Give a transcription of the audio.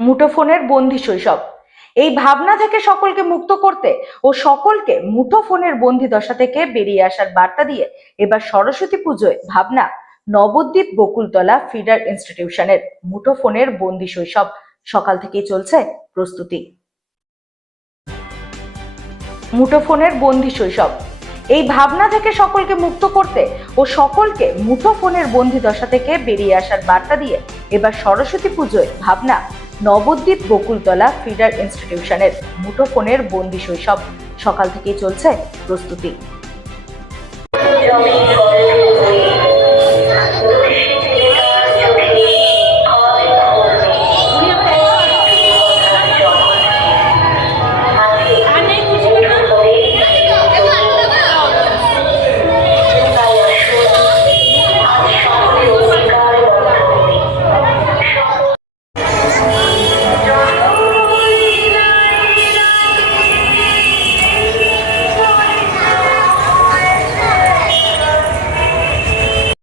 মুঠোফোনের বন্দি শৈশব। এই ভাবনা থেকে সকলকে মুক্ত করতে ও সকলকে মুঠোফোনের বন্দি দশা থেকে বেরিয়ে আসার বার্তা দিয়ে এবার সরস্বতী পুজোয় ভাবনা নবদ্বীপ বকুলতলা ফিডার ইনস্টিটিউশনের মুঠোফোনের বন্দি শৈশব। সকাল থেকেই চলছে প্রস্তুতি। মুঠোফোনের বন্দি শৈশব। এই ভাবনা থেকে সকলকে মুক্ত করতে ও সকলকে মুঠোফোনের বন্দি দশা থেকে বেরিয়ে আসার বার্তা দিয়ে এবার সরস্বতী পুজোয় ভাবনা নবদ্বীপ বকুলতলা ফিডার ইনস্টিটিউশনের মুঠোফোনের বন্দি শৈশব। সকাল থেকেই চলছে প্রস্তুতি।